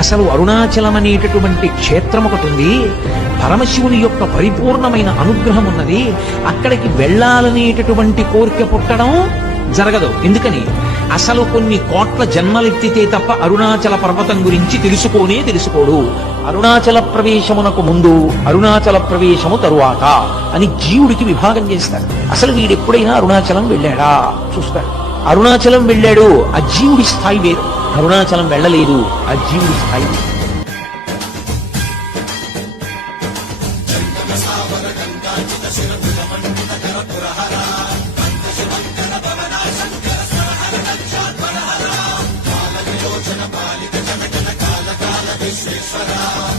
అసలు అరుణాచలం అనేటటువంటి క్షేత్రం ఒకటి ఉంది, పరమశివుని యొక్క పరిపూర్ణమైన అనుగ్రహం ఉన్నది. అక్కడికి వెళ్ళాలనేటటువంటి కోరిక పుట్టడం జరగదు. ఎందుకని? అసలు కొన్ని కోట్ల జన్మలెత్తితే తప్ప అరుణాచల పర్వతం గురించి తెలుసుకోడు. అరుణాచల ప్రవేశమునకు ముందు, అరుణాచల ప్రవేశము తరువాత అని జీవుడికి విభాగం చేస్తారు. అసలు వీడెప్పుడైనా అరుణాచలం వెళ్ళాడా చూస్తాడు. అరుణాచలం వెళ్ళాడు, ఆ జీవుడి స్థాయి వేరు. అరుణాచలం వెళ్ళలేదు, ఆ జీవుడి స్థాయి వేరు. విశ్వేశ్వర